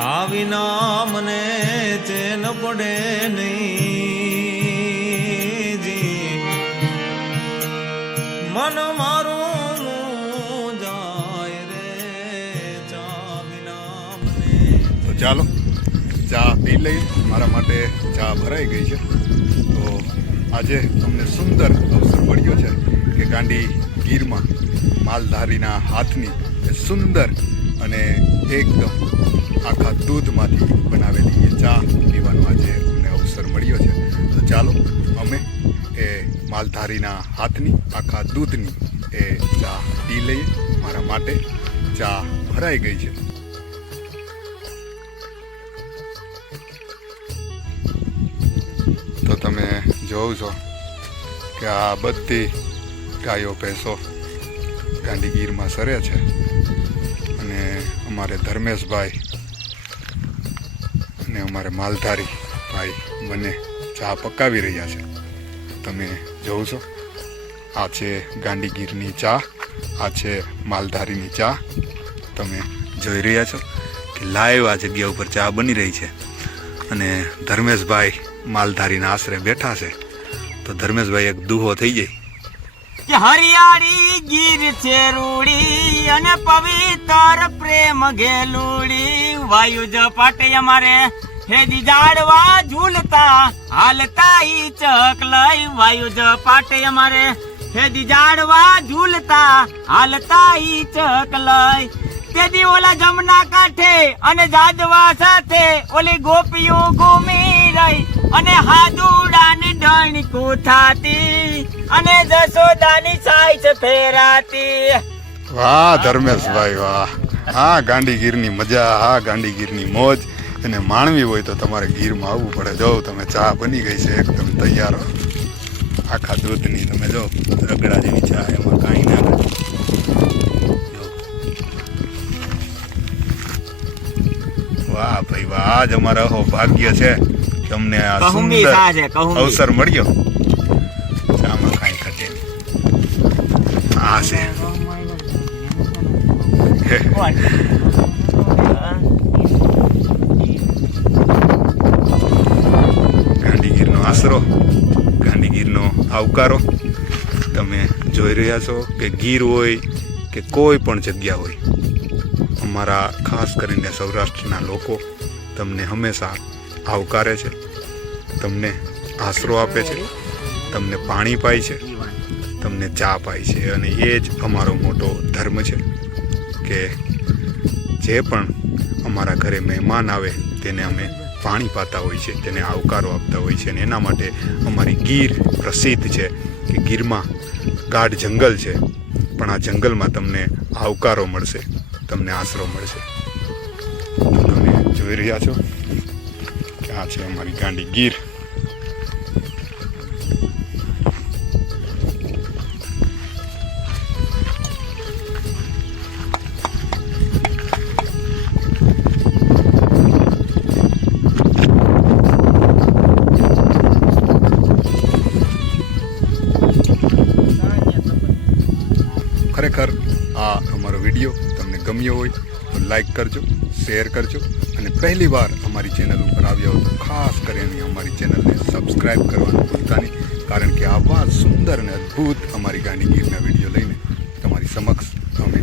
ચા વિના મને ચેન પડે નહીં મન મારું જાય રે ચા વિના તો ચાલો, ચા પી લઈએ. મારા માટે ચા ભરાઈ ગઈ છે. તો આજે તમને સુંદર અવસર મળ્યો છે કે ગાંડી ગીરમાં માલધારીના હાથની સુંદર અને એકદમ આખા દૂધમાંથી બનાવેલી એ ચા પીવાનો આજે અમને અવસર મળ્યો છે. તો ચાલો, અમે એ માલધારીના હાથની, આખા દૂધની એ ચા પી લઈએ. મારા માટે ચા ભરાઈ ગઈ છે. તો તમે જોઉં છો કે આ બધી ગાયો, ભેંસો ગાંધીગીરમાં સરે છે. અને અમારે ધર્મેશભાઈ અને અમારે માલધારી ભાઈ બંને ચા પકાવી રહ્યા છે. તમે જોઉં છો, આ છે ગાંધીગીરની ચા, આ છે માલધારીની ચા. તમે જોઈ રહ્યા છો કે લાઈવ આ જગ્યા ઉપર ચા બની રહી છે અને ધર્મેશભાઈ માલધારીના આશરે બેઠા છે. તો ધર્મેશભાઈ એક દુહો થઈ જાય કે હરિયાળી ગીર છે રૂડી અને પવિત્ર પ્રેમ ઘેલુડી વાયુ જપાટે અમારે હે જાડવા ઝૂલતા, હાલતા ઈ ચકલઈ વાયુ જપાટે અમારે હે જાડવા ઝૂલતા, હાલતા ઈ ચકલઈ તેથી ઓલા જમના કાંઠે અને જાદવા સાથે ઓલી ગોપીઓ ઘૂમી રહી. અને હાદુડાની ડણકુ થાતી. અને જસોદાની સાઈચ ફેરાતી. વાહ ધર્મેશભાઈ વાહ. હા ગાંડીગીરની મજા હા ગાંડીગીરની મોજ. એને માણવી હોય તો તમારે ગીરમાં આવવું પડે. જો તમે ચા બની ગઈ છે એકદમ તૈયાર. આખા દૂધની તમે જો રગડા જેવી ચા એમાં કાંઈ ના. વાહ ભાઈ વાહ. આજ અમારા ભાગ્ય છે. કે અમને આ સુંદર. અવસર મળ્યો. છે ગાંધીગીરનો આશરો ગાંધીગીરનો આવકારો તમે જોઈ રહ્યા છો કે ગીર હોય કે કોઈ પણ જગ્યા હોય અમારા ખાસ કરીને સૌરાષ્ટ્રના લોકો તમને હંમેશા આવકારે છે તમને આશરો આપે છે તમને પાણી પાય છે તમને ચા પાય છે અને એ જ અમારો મોટો ધર્મ છે કે જે પણ અમારા ઘરે મહેમાન આવે તેને અમે પાણી પાતા હોય છે, તેને આવકારો આપતા હોય છે અને એના માટે અમારી ગીર પ્રસિદ્ધ છે કે ગીરમાં ગાઢ જંગલ છે, પણ આ જંગલમાં તમને આવકારો મળશે, તમને આશરો મળશે. તમે જોઈ રહ્યા છો કે આ છે અમારી ગાંડી ગીર. ખરેખર આ અમારો વીડિયો તમને ગમ્યો હોય તો લાઈક કરજો શેર કરજો અને પહેલી વાર અમારી ચેનલ ઉપર આવ્યા હો તો ખાસ કરીને અમારી ચેનલને સબસ્ક્રાઈબ કરવાનું ભૂલતા નહીં, કારણ કે આવા સુંદર અને અદ્ભુત અમારી ગાંધીગીરના વીડિયો લઈને તમારી સમક્ષ અમે